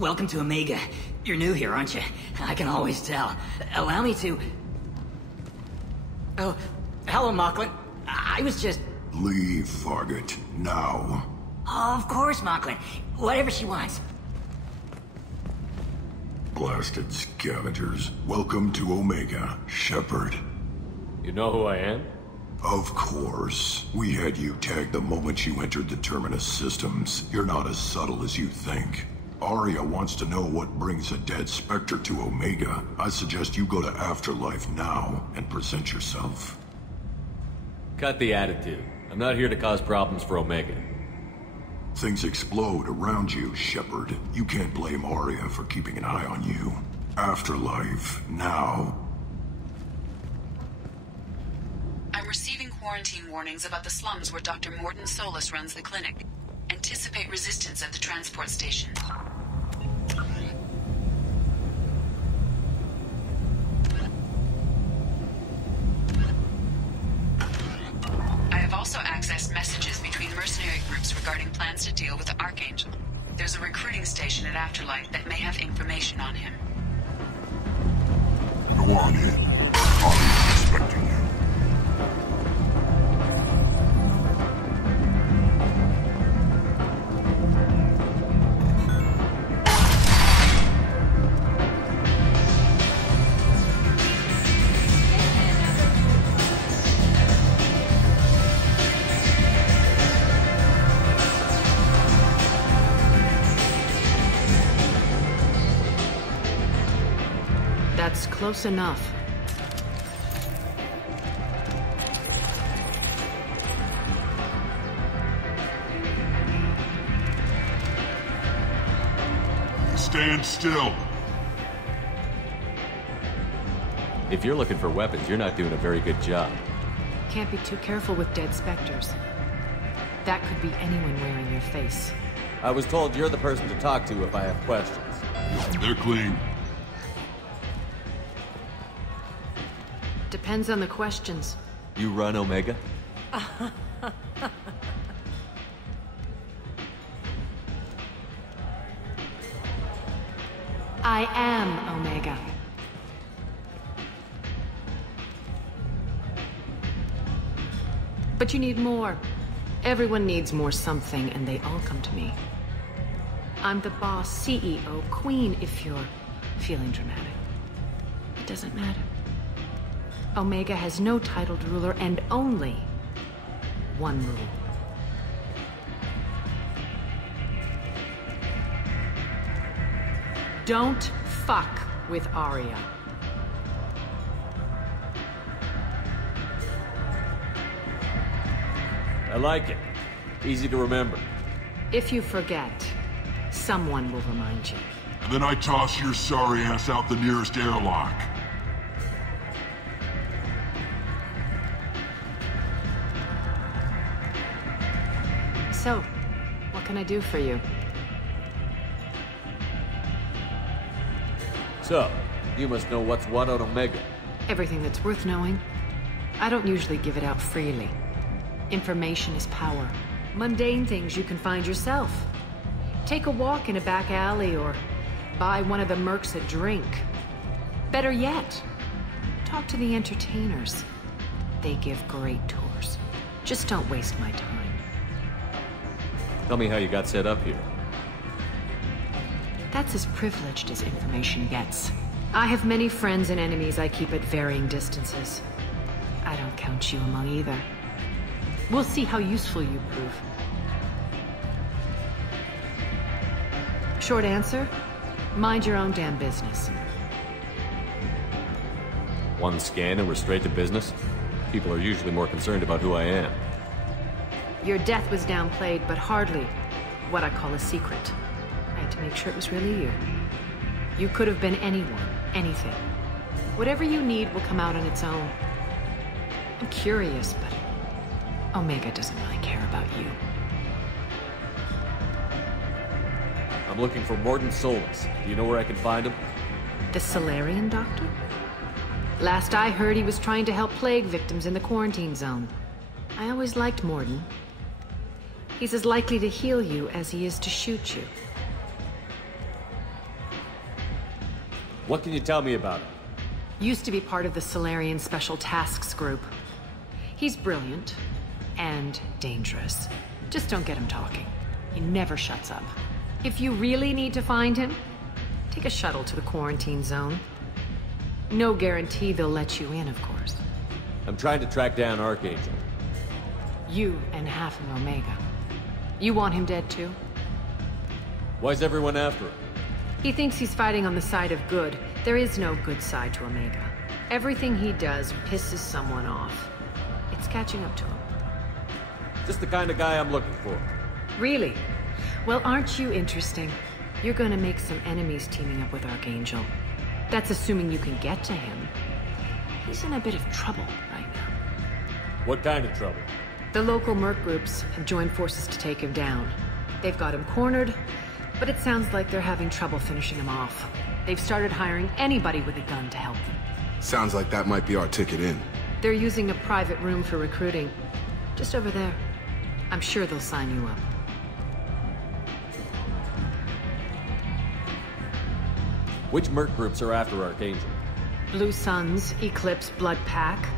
Welcome to Omega. You're new here, aren't you? I can always tell. Allow me to... Oh, hello, Mocklin. I was just... Leave, Fargate. Now. Of course, Mocklin. Whatever she wants. Blasted scavengers. Welcome to Omega, Shepard. You know who I am? Of course. We had you tagged the moment you entered the Terminus systems. You're not as subtle as you think. Aria wants to know what brings a dead Spectre to Omega. I suggest you go to Afterlife now and present yourself. Cut the attitude. I'm not here to cause problems for Omega. Things explode around you, Shepard. You can't blame Aria for keeping an eye on you. Afterlife, now. I'm receiving quarantine warnings about the slums where Dr. Mordin Solus runs the clinic. Anticipate resistance at the transport station. I have also accessed messages between mercenary groups regarding plans to deal with the Archangel. There's a recruiting station at Afterlife that may have information on him. Go on in. Aria's expecting you. That's close enough. Stand still. If you're looking for weapons, you're not doing a very good job. Can't be too careful with dead specters. That could be anyone wearing your face. I was told you're the person to talk to if I have questions. They're clean. Depends on the questions. You run Omega? I am Omega. But you need more. Everyone needs more something, and they all come to me. I'm the boss, CEO, queen, if you're feeling dramatic. It doesn't matter. Omega has no titled ruler and only one rule. Don't fuck with Aria. I like it. Easy to remember. If you forget, someone will remind you. And then I toss your sorry ass out the nearest airlock. So, what can I do for you? So, you must know what's what on Omega. Everything that's worth knowing. I don't usually give it out freely. Information is power. Mundane things you can find yourself. Take a walk in a back alley or buy one of the mercs a drink. Better yet, talk to the entertainers. They give great tours. Just don't waste my time. Tell me how you got set up here. That's as privileged as information gets. I have many friends and enemies I keep at varying distances. I don't count you among either. We'll see how useful you prove. Short answer, mind your own damn business. One scan and we're straight to business? People are usually more concerned about who I am. Your death was downplayed, but hardly what I call a secret. I had to make sure it was really you. You could have been anyone, anything. Whatever you need will come out on its own. I'm curious, but Omega doesn't really care about you. I'm looking for Morton Solus. Do you know where I can find him? The Solarian doctor? Last I heard, he was trying to help plague victims in the quarantine zone. I always liked Morton. He's as likely to heal you as he is to shoot you. What can you tell me about him? Used to be part of the Solarian Special Tasks Group. He's brilliant and dangerous. Just don't get him talking. He never shuts up. If you really need to find him, take a shuttle to the quarantine zone. No guarantee they'll let you in, of course. I'm trying to track down Archangel. You and half of Omega. You want him dead too? Why's everyone after him? He thinks he's fighting on the side of good. There is no good side to Omega. Everything he does pisses someone off. It's catching up to him. Just the kind of guy I'm looking for. Really? Well, aren't you interesting? You're gonna make some enemies teaming up with Archangel. That's assuming you can get to him. He's in a bit of trouble right now. What kind of trouble? The local merc groups have joined forces to take him down. They've got him cornered, but it sounds like they're having trouble finishing him off. They've started hiring anybody with a gun to help them. Sounds like that might be our ticket in. They're using a private room for recruiting. Just over there. I'm sure they'll sign you up. Which merc groups are after Archangel? Blue Suns, Eclipse, Blood Pack.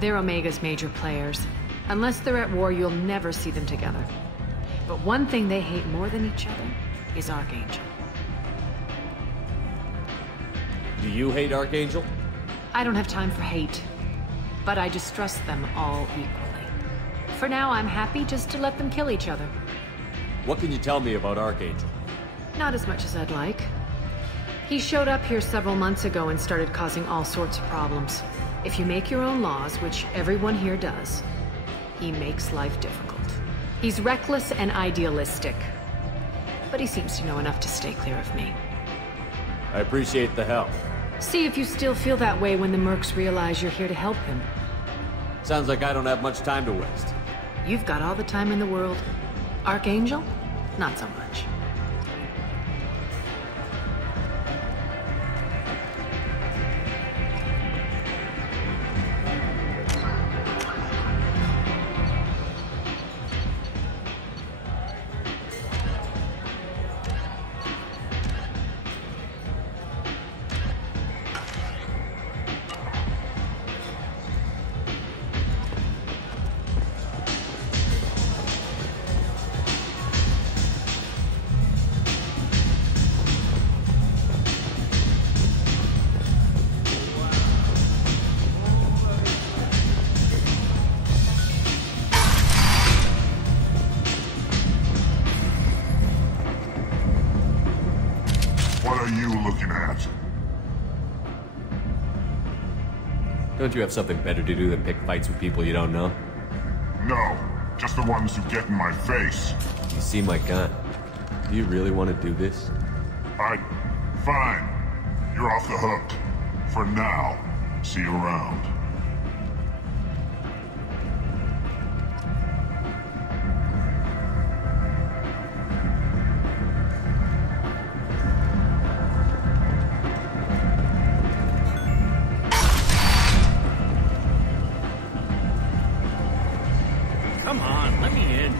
They're Omega's major players. Unless they're at war, you'll never see them together. But one thing they hate more than each other is Archangel. Do you hate Archangel? I don't have time for hate, but I distrust them all equally. For now, I'm happy just to let them kill each other. What can you tell me about Archangel? Not as much as I'd like. He showed up here several months ago and started causing all sorts of problems. If you make your own laws, which everyone here does, he makes life difficult. He's reckless and idealistic, but he seems to know enough to stay clear of me. I appreciate the help. See if you still feel that way when the mercs realize you're here to help him. Sounds like I don't have much time to waste. You've got all the time in the world. Archangel? Not so much. Don't you have something better to do than pick fights with people you don't know? No, just the ones who get in my face. You see my gun. Do you really want to do this? Fine. You're off the hook. For now. See you around. Come on, let me in.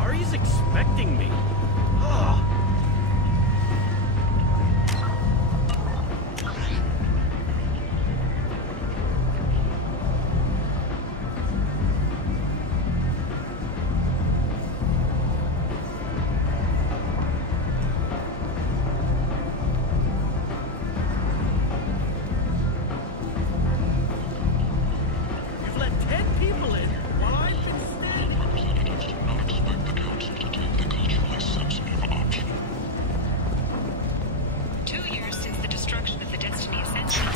Aria's expecting me. Ugh. You've let 10 people in while I've been standing. Representatives do not expect the Council to take the culturally sensitive option. 2 years since the destruction of the Destiny Ascension,